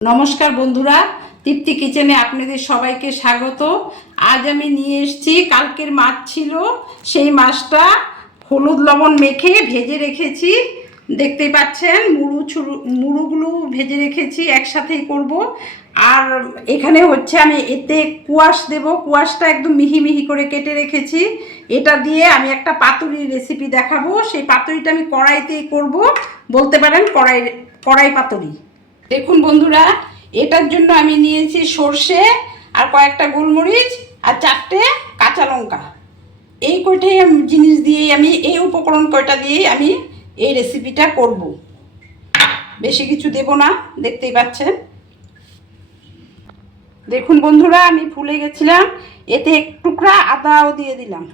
নমস্কার বন্ধুরা, তৃপ্তি কিচেনে আপনাদের সবাইকে স্বাগত। আজ আমি নিয়ে এসেছি, কালকের মাছ ছিল, সেই মাছটা হলুদ লবণ মেখে ভেজে রেখেছি। দেখতেই পাচ্ছেন মুড়োগুলো ভেজে রেখেছি, একসাথেই করব। আর এখানে হচ্ছে আমি এতে কুয়াশ দেব, কুয়াশটা একদম মিহি মিহি করে কেটে রেখেছি। এটা দিয়ে আমি একটা পাতুরির রেসিপি দেখাবো। সেই পাতুরিটা আমি কড়াইতেই করব, বলতে পারেন কড়াই পাতুরি। দেখুন বন্ধুরা, এটার জন্য আমি নিয়েছি সর্ষে আর কয়েকটা গোলমরিচ আর 4টে কাঁচা লঙ্কা। এই কয়টাই জিনিস দিয়েই আমি, এই উপকরণ কয়টা দিয়েই আমি এই রেসিপিটা করব। বেশি কিছু দেব না, দেখতেই পাচ্ছেন। দেখুন বন্ধুরা, আমি ভুলে গেছিলাম, এতে এক টুকরা আদাও দিয়ে দিলাম।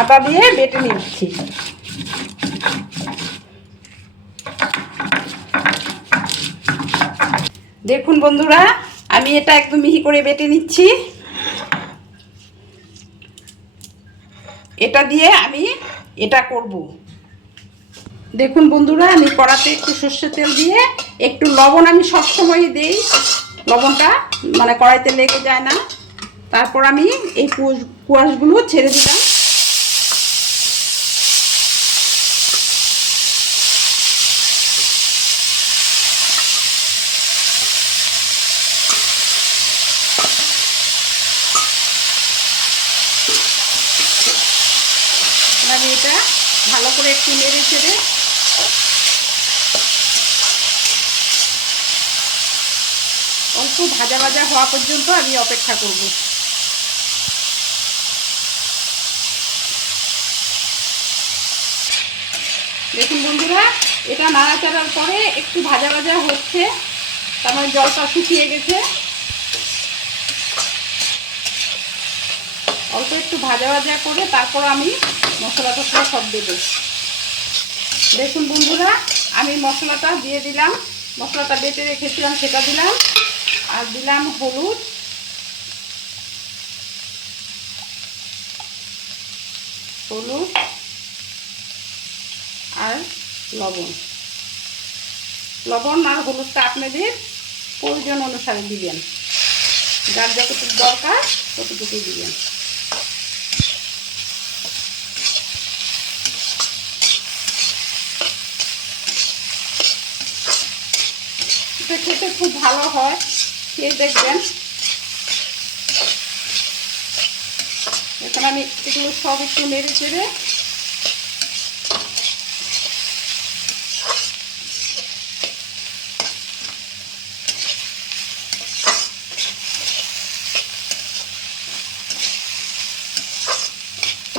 আদা দিয়ে বেটে নিচ্ছি। দেখুন বন্ধুরা, আমি এটা একদম মিহি করে বেটে নিচ্ছি। এটা দিয়ে আমি এটা করব। দেখুন বন্ধুরা, আমি কড়াতে একটু সর্ষের তেল দিয়ে একটু লবণ আমি সবসময়ই দেই, লবণটা মানে কড়াইতে লেগে যায় না। তারপর আমি এই কুয়াশগুলো ছেড়ে দিলাম। আমি এটা ভালো করে একটু নেড়ে ছেড়ে অল্প ভাজা ভাজা হওয়া পর্যন্ত আমি অপেক্ষা করব। দেখুন বন্ধুরা, এটা নাড়াচাড়ার পরে একটু ভাজা ভাজা হচ্ছে, তার মানে জলটা শুকিয়ে গেছে। অল্প একটু ভাজা ভাজা করে তারপর আমি মশলা টসলা সব দেব। দেখুন বন্ধুরা, আমি মশলাটা দিয়ে দিলাম, মশলাটা বেটে রেখেছিলাম সেটা দিলাম, আর দিলাম হলুদ, আর লবণ। লবণ আর হলুদটা আপনাদের প্রয়োজন অনুসারে দিবেন, যার যতটুকু দরকার ততটুকুই দিবেন। এটা খেতে খুব ভালো হয়, খেয়ে দেখবেন। এখন আমি এগুলো সব একটু নেড়ে চেড়ে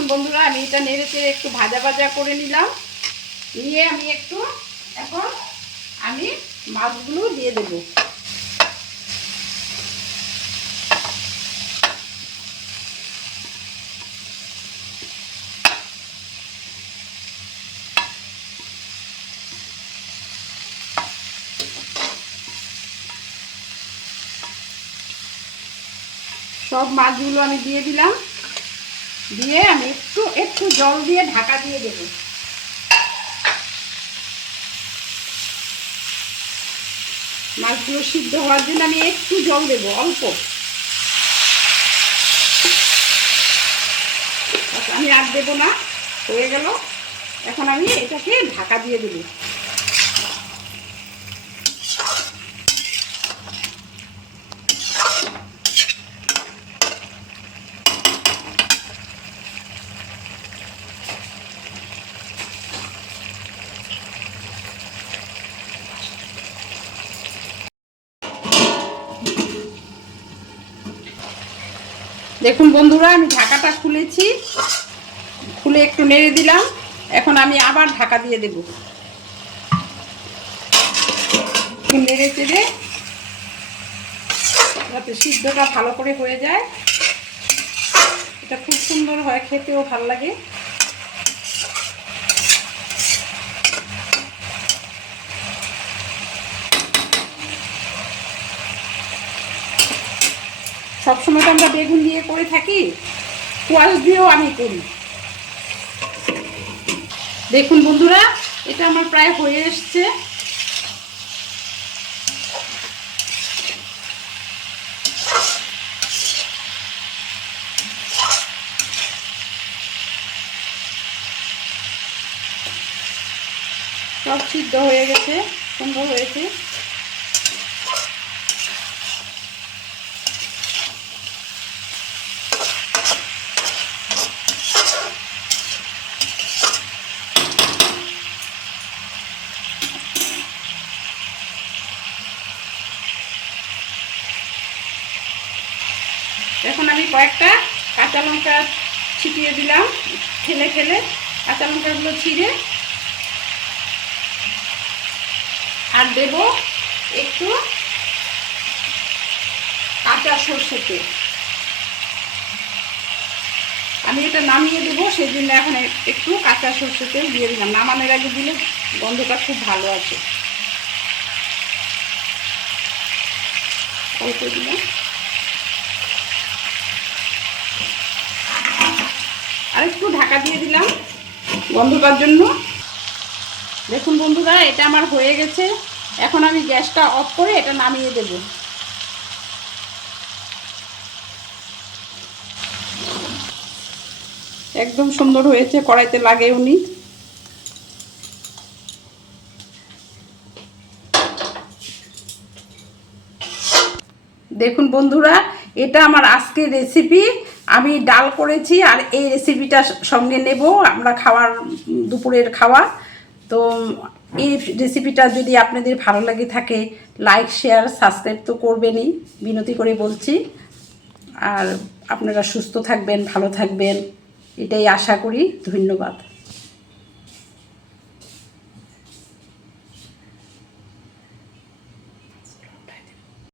বন্ধুরা, আমি এটা নেড়ে চেড়ে একটু ভাজা ভাজা করে নিলাম। নিয়ে আমি একটু এখন আমি মাছগুলো দিয়ে দেব। সব মাছগুলো আমি দিয়ে দিলাম, দিয়ে আমি একটু একটু জল দিয়ে ঢাকা দিয়ে দেব। মাছগুলো সিদ্ধ হওয়ার জন্য আমি একটু জল দেব, অল্প। আমি আর দেব না, হয়ে গেল। এখন আমি এটাকে ঢাকা দিয়ে দেব। দেখুন বন্ধুরা, আমি ঢাকাটা খুলেছি, খুলে একটু নেড়ে দিলাম। এখন আমি আবার ঢাকা দিয়ে দেব। নেড়ে চেড়ে যাতে সিদ্ধটা ভালো করে হয়ে যায়, এটা খুব সুন্দর হয়, খেতেও ভালো লাগে। সবসময় তো আমরা বেগুন দিয়ে করে থাকি, কোয়াশ দিয়েও আমি করি। দেখুন বন্ধুরা, এটা আমার প্রায় হয়ে এসছে। সব সিদ্ধ হয়ে গেছে, সুন্দর হয়েছে। এখন আমি কয়েকটা কাঁচা লঙ্কা ছিটিয়ে দিলাম, ঠেলে ঠেলে কাঁচা লঙ্কাগুলো ছিঁড়ে। আর দেব একটু কাঁচা সরষে তেল। আমি এটা নামিয়ে দেবো, সেই জন্য এখন একটু কাঁচা সরষে তেল দিয়ে দিলাম। নামানোর আগে দিলে গন্ধটা খুব ভালো আছে। অল্প দিলাম, আর একটু ঢাকা দিয়ে দিলাম গন্ধটার জন্য। দেখুন বন্ধুরা, এটা আমার হয়ে গেছে। এখন আমি গ্যাসটা অফ করে এটা নামিয়ে দেব। একদম সুন্দর হয়েছে, কড়াইতে লাগেওনি। দেখুন বন্ধুরা, এটা আমার আজকের রেসিপি। আমি ডাল করেছি আর এই রেসিপিটা সঙ্গে নেব আমরা খাওয়ার, দুপুরের খাওয়া। তো এই রেসিপিটা যদি আপনাদের ভালো লাগে থাকে, লাইক শেয়ার সাবস্ক্রাইব তো করবেনই, বিনতি করে বলছি। আর আপনারা সুস্থ থাকবেন, ভালো থাকবেন, এটাই আশা করি। ধন্যবাদ।